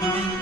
thank you